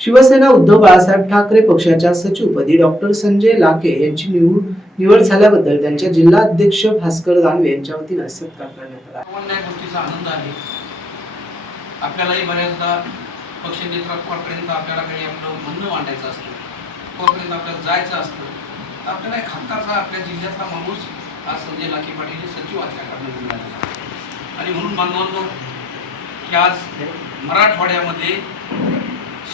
शिवसेना उद्धव बाळासाहेब ठाकरे पक्षाच्या सचिवपदी डॉक्टर संजय लाके यांची निवड निवड झाल्याबद्दल त्यांच्या जिल्हा अध्यक्ष भास्कर दानवे यांच्या वतीनं सत्कार करण्यात आला. या गोष्टीचा आनंद आहे. आपल्यालाही बऱ्याचदा पक्ष नेतृत्वापर्यंत आपल्याला काही आपलं म्हणणं मांडायचं असतं. कोर्टपर्यंत आपल्याला जायचं असतं. तर आपल्याला एक आपल्या जिल्ह्यातला माणूस आज संजय लाखे पाटील सचिव असल्याकडनं मिळाला आणि म्हणून बांधवांनो की आज मराठवाड्यामध्ये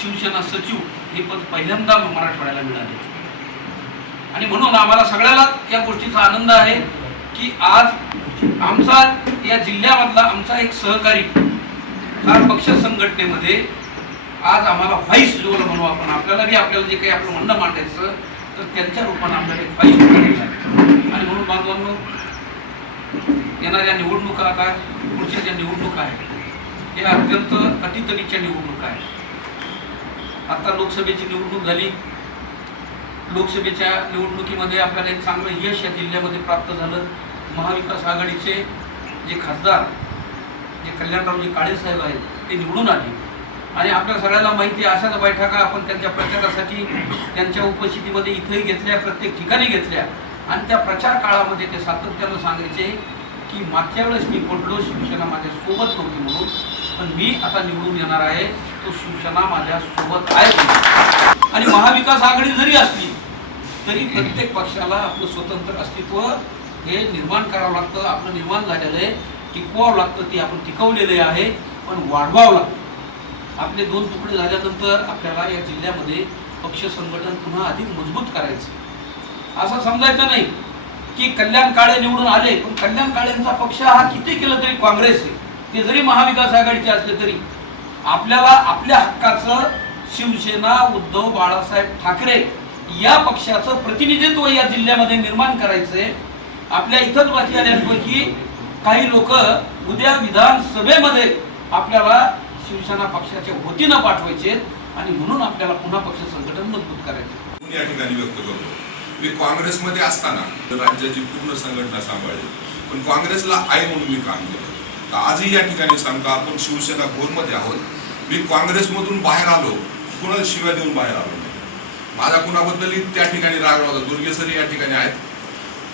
शिवसेना सचिव हे पद पहिल्यांदा मराठवाड्याला मिळाले. आणि म्हणून आम्हाला सगळ्यालाच या गोष्टीचा आनंद आहे की आज आमचा या जिल्ह्यामधला आमचा एक सहकारी हा पक्ष संघटनेमध्ये आज आम्हाला व्हाईस जोर म्हणू आपण. आपल्याला बी आपल्याला जे काही आपलं म्हणणं मांडायचं तर त्यांच्या रूपानं आपल्याला एक व्हाईस मिळालेला आहे. आणि म्हणून बांधवांनो येणाऱ्या निवडणुका आता पुढच्या ज्या निवडणुका आहेत या अत्यंत अटीतटीच्या निवडणुका आहेत. आता लोकसभेची निवडणूक झाली. लोकसभेच्या निवडणुकीमध्ये आपल्याला एक चांगलं यश या जिल्ह्यामध्ये प्राप्त झालं. महाविकास आघाडीचे जे खासदार जे कल्याणरावजी काळेसाहेब आहेत ते निवडून आले. आणि आपल्या सगळ्याला माहिती आहे अशाच बैठका आपण त्यांच्या प्रचारासाठी त्यांच्या उपस्थितीमध्ये इथंही घेतल्या प्रत्येक ठिकाणी घेतल्या. आणि त्या प्रचार काळामध्ये ते सातत्यानं सांगायचे की मागच्या वेळेस मी पडलो शिवसेना माझ्या सोबत नव्हती म्हणून. पण मी आता निवडून येणार आहे तो शिवसेना माझ्या सोबत आहे. आणि महाविकास आघाडी जरी असली तरी प्रत्येक पक्षाला आपलं स्वतंत्र अस्तित्व हे निर्माण करावं लागतं आपलं निर्माण झालेलं आहे. टिकवावं लागतं ते आपण टिकवलेले आहे पण वाढवावं लागतं. आपले दोन तुकडे झाल्यानंतर आपल्याला या जिल्ह्यामध्ये पक्ष संघटन पुन्हा अधिक मजबूत करायचं. असं समजायचं नाही की कल्याण काळे निवडून आले पण कल्याण काळेंचा पक्ष हा किती केलं तरी काँग्रेस आहे. ते जरी महाविकास आघाडीचे असले तरी आपल्याला आपल्या हक्काचं शिवसेना उद्धव बाळासाहेब ठाकरे या पक्षाचं प्रतिनिधित्व या जिल्ह्यामध्ये निर्माण करायचंय. आपल्या इथंच बसलेल्यांपैकी काही लोक उद्या विधानसभेमध्ये आपल्याला शिवसेना पक्षाच्या वतीनं पाठवायचे आणि म्हणून आपल्याला पुन्हा पक्ष संघटन मजबूत करायचे या ठिकाणी व्यक्त करतो. मी काँग्रेसमध्ये असताना राज्याची पूर्ण संघटना सांभाळली. पण काँग्रेसला आय म्हणून मी काम केलं. आजही या ठिकाणी सांगतो आपण शिवसेना घोरमध्ये आहोत. मी काँग्रेसमधून बाहेर आलो कुणाला शिव्या देऊन बाहेर आलो नाही. माझा कुणाबद्दलही त्या ठिकाणी राग नव्हता. दुर्गेसरी या ठिकाणी आहेत.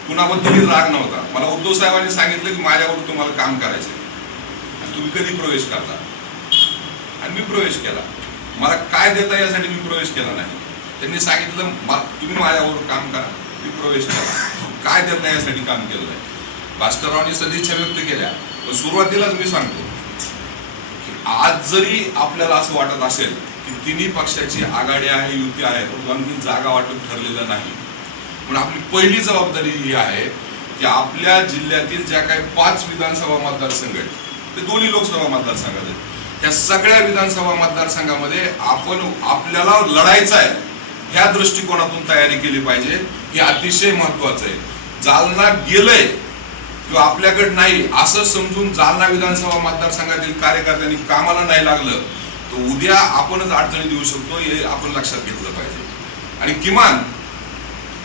कुणाबद्दलही राग नव्हता. मला उद्धव साहेबांनी सांगितलं की माझ्यावर तुम्हाला काम करायचं आणि तुम्ही कधी प्रवेश करता? आणि मी प्रवेश केला. मला काय देता यासाठी मी प्रवेश केला नाही. त्यांनी सांगितलं "मा- तुम्ही माझ्यावर काम करा. मी प्रवेश केला काय देता यासाठी काम केलं नाही. भास्कररावांनी सदिच्छा व्यक्त केल्या. पण सुरुवातीलाच मी सांगतो की आज जरी आपल्याला असं वाटत असेल की तिन्ही पक्षाची आघाडी आहे युती आहे परंतु आणखी जागा वाटप ठरलेलं नाही. पण आपली पहिली जबाबदारी ही आहे की आपल्या जिल्ह्यातील ज्या काही पाच विधानसभा मतदारसंघ आहेत ते दोन्ही लोकसभा मतदारसंघात आहेत. त्या सगळ्या विधानसभा मतदारसंघामध्ये आपण आपल्याला लढायचं आहे ह्या दृष्टिकोनातून तयारी केली पाहिजे हे अतिशय महत्वाचं आहे. जालना गेलंय किंवा आपल्याकडे नाही असं समजून जालना विधानसभा मतदारसंघातील कार्यकर्त्यांनी कामाला नाही लागलं तर उद्या आपणच अडचणी देऊ शकतो हे आपण लक्षात घेतलं पाहिजे. आणि किमान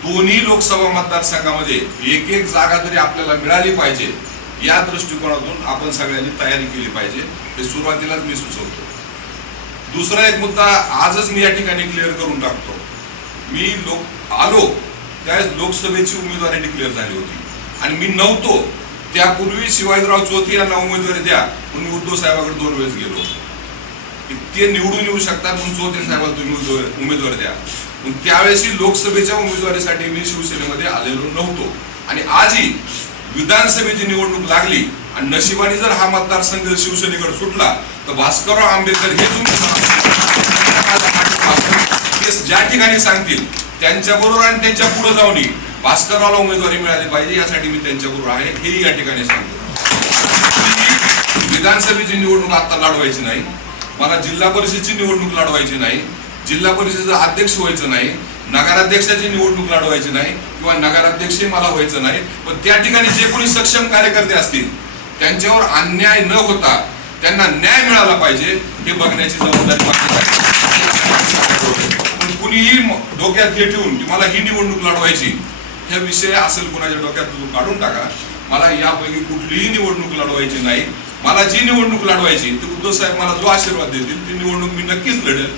दोन्ही लोकसभा मतदारसंघामध्ये एक एक जागा तरी आपल्याला मिळाली पाहिजे या दृष्टिकोनातून आपण सगळ्यांनी तयारी केली पाहिजे हे सुरुवातीलाच मी सुचवतो. दुसरा एक मुद्दा आजच मी या ठिकाणी क्लिअर करून टाकतो. मी लोक आलो त्यावेळेस लोकसभेची उमेदवारी डिक्लेअर झाली होती. आणि मी नव्हतो त्यापूर्वी शिवाजीराव चौथी यांना उमेदवारी द्या म्हणून उद्धव साहेबाकडे दोन वेळेस गेलो ते निवडून येऊ शकतात म्हणून चौथे साहेबाला तुम्ही उमेदवार- उमेदवार द्या त्यावेळेसही लोकसभेच्या उमेदवारीसाठी मी शिवसेनेमध्ये आलेलो नव्हतो आणि आजही विधानसभेची निवडणूक लागली आणि नशिबाने जर हा मतदारसंघ शिवसेनेकडे सुटला तर भास्करराव आंबेडकर हे ते ज्या ठिकाणी सांगतील त्यांच्या बरोबर आणि त्यांच्या पुढे जाऊन भास्कररावला उमेदवारी मिळाली पाहिजे यासाठी मी त्यांच्याबरोबर आहे. हेही या ठिकाणी सांगतो. विधानसभेची निवडणूक आता लढवायची नाही. मला जिल्हा परिषदची निवडणूक लढवायची नाही. जिल्हा परिषदेचं अध्यक्ष व्हायचं नाही. नगराध्यक्षाची निवडणूक लढवायची नाही किंवा नगराध्यक्षही मला व्हायचं नाही. पण त्या ठिकाणी जे कोणी सक्षम कार्यकर्ते असतील त्यांच्यावर अन्याय न होता त्यांना न्याय मिळाला पाहिजे हे बघण्याची जबाबदारी पण कुणीही डोक्यात हे ठेवून की मला ही निवडणूक लढवायची ह्या विषय असेल कोणाच्या डोक्यात तुम्ही काढून टाका. मला यापैकी कुठलीही निवडणूक लढवायची नाही. मला जी निवडणूक लढवायची ती उद्धव साहेब मला जो आशीर्वाद देतील ती निवडणूक मी नक्कीच लढेल.